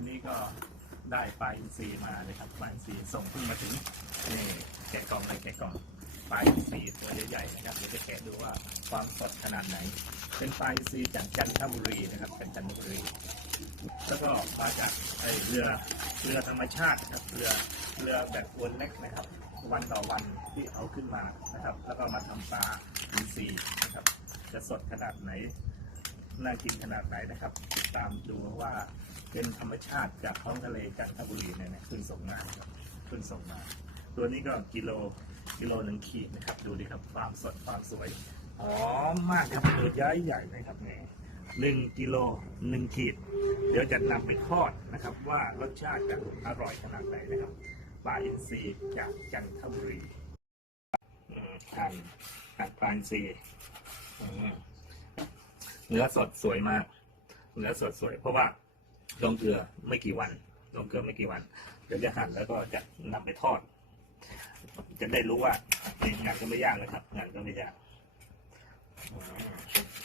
วันนี้ก็ได้ปลาอินทรีมาเลยครับปลาอินทรีส่งเพิ่งมาถึงนี่แกะกล่องเลยแกะกล่องปลาอินทรีตัวใหญ่ๆนะครับเดี๋ยวจะแกะดูว่าความสดขนาดไหน เป็นปลาอินทรีจากจันทบุรีนะครับจากจันทบุรี แล้วก็มาจากไอเรือเรือธรรมชาติครับเรือเรือแบบอวนเล็กนะครับ วันต่อวันที่เอาขึ้นมานะครับ แล้วก็มาทำปลาอินทรีนะครับ จะสดขนาดไหน น่ากินขนาดไหนนะครับติดตามดูว่าเป็นธรรมชาติจากท้องทะเลจันทบุรีเนี่ยนะขึ้นส่งมาครับขึ้นส่งมา ตัวนี้ก็กิโลกิโลหนึ่งขีดนะครับ ดูดิครับความสดความสวยหอมมากครับตัวใหญ่ใหญ่นะครับเนี่ยหนึ่งกิโลหนึ่งขีด เดี๋ยวจะนำไปทอดนะครับ ว่ารสชาติจะอร่อยขนาดไหนนะครับปลาอินทรีจากจันทบุรีอืมหั่นหั่นปลาอินทรีอืม เนื้อสดสวยมาก เนื้อสดสวย เพราะว่าลงเกลือไม่กี่วันลงเกลือไม่กี่วัน เดี๋ยวจะหั่นแล้วก็จะนำไปทอด จะได้รู้ว่าเองานก็ไม่ยากนะครับ งานก็ไม่ยาก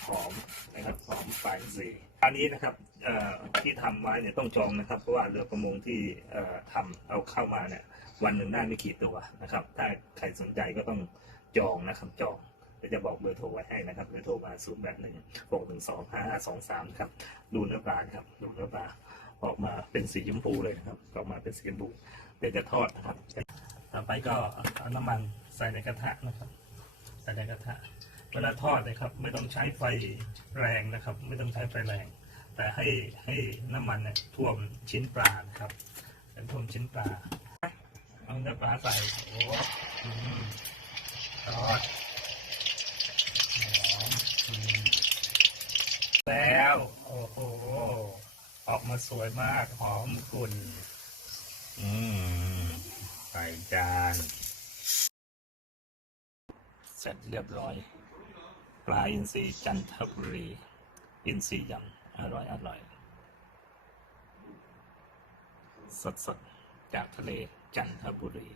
หอมนะครับหอมปลาอินทรีอันนี้นะครับที่ทำไว้เนี่ยต้องจองนะครับ เพราะว่าเรือประมงที่เอ่อทำเอาเข้ามาเนี่ย วันหนึ่งได้ไม่กี่ตัวนะครับ ถ้าใครสนใจก็ต้องจองนะครับจอง เดี๋ยวจะบอกเบอร์โทรไว้ให้นะครับเบอร์โทรมาศูนย์แปดหนึ่งหกหนึ่งสองห้าห้าสองสามครับ ดูเนื้อปลาครับ ดูเนื้อปลาออกมาเป็นสีชมพูเลยครับออกมาเป็นสีชมพูเดี๋ยวจะทอดนะครับ ต่อไปก็เอาน้ำมันใส่ในกระทะนะครับ ใส่ในกระทะ เวลาทอดนะครับ ไม่ต้องใช้ไฟแรงนะครับ ไม่ต้องใช้ไฟแรง แต่ให้ให้น้ำมันเนี่ยท่วมชิ้นปลานะครับเป็นท่วมชิ้นปลาเอาเนื้อปลาใส่โอ้ทอดหอมอืมแล้ว โอ้โห ออกมาสวยมากหอมกลุ่นอืมใส่จาน เสร็จเรียบร้อย ปลาอินทรีจันทบุรี อินทรียำอร่อยอร่อย สดสดๆจากทะเลจันทบุรี